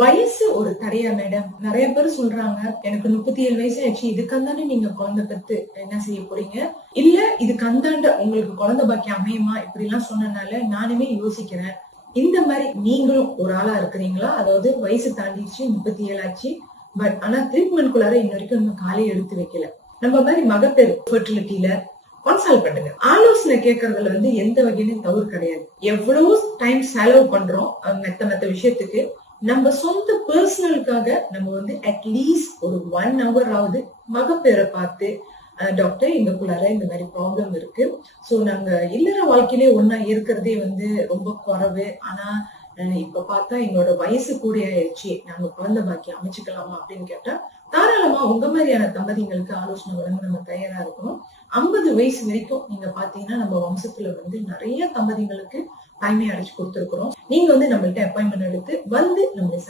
வயசு ஒரு தடையா மேடம்? நிறைய பேர் சொல்றாங்க, எனக்கு 37 வயசு ஆயிடுச்சு, இதுக்கு அந்தாண்ட நீங்க குழந்தை பெத்து என்ன செய்ய போறீங்க? இல்ல இதுக்கு அந்தாண்ட உங்களுக்கு குழந்தை பாக்கியம் அமையுமா? இப்படி எல்லாம் சொன்னனால நானுமே யோசிக்கிறேன். இந்த மாதிரி நீங்களும் ஒரு ஆளா இருக்கிறீங்களா? அதாவது வயசு தாண்டிடுச்சு, 37 ஆச்சு, பட் ஆனா ட்ரீட்மெண்ட்குள்ளார இன்ன வரைக்கும் நம்ம காலையை எடுத்து வைக்கல. நம்ம மாதிரி மகப்பேறு ஃபெர்டிலிட்டில கன்சல்ட் பண்ணுங்க. ஆலோசனை கேட்கறதுல எந்த வகையிலும் தவறு கிடையாது. எவ்வளவு டைம் செலவு பண்றோம் மத்த விஷயத்துக்கு, நம்ம சொந்த பர்சனலுக்காக நம்ம அட்லீஸ்ட் ஒரு 1 hour ஆவது மகப்பேரை பார்த்து, டாக்டர் எங்களுக்குள்ளார இந்த மாதிரி ப்ராப்ளம் இருக்கு, சோ நாங்க இல்லற வாழ்க்கையிலே ஒன்னா இருக்கிறதே ரொம்ப குறைவு, ஆனா இப்ப பார்த்தா எங்களோட வயசு கூட ஆயிடுச்சு, நாங்க குழந்தை பாக்கியம் அமைச்சுக்கலாமா அப்படின்னு கேட்டா தாராளமா உங்க மாதிரியான தம்பதிங்களுக்கு ஆலோசனை வழங்க நம்ம தயாரா இருக்கணும். 50 வயசு வரைக்கும் நீங்க பாத்தீங்கன்னா நம்ம வம்சத்துல நிறைய தம்பதிங்களுக்கு தாய்மை அடைச்சு கொடுத்திருக்கிறோம். நீங்க நம்மள்ட்ட அப்பாயின்மெண்ட் எடுத்து நம்மளை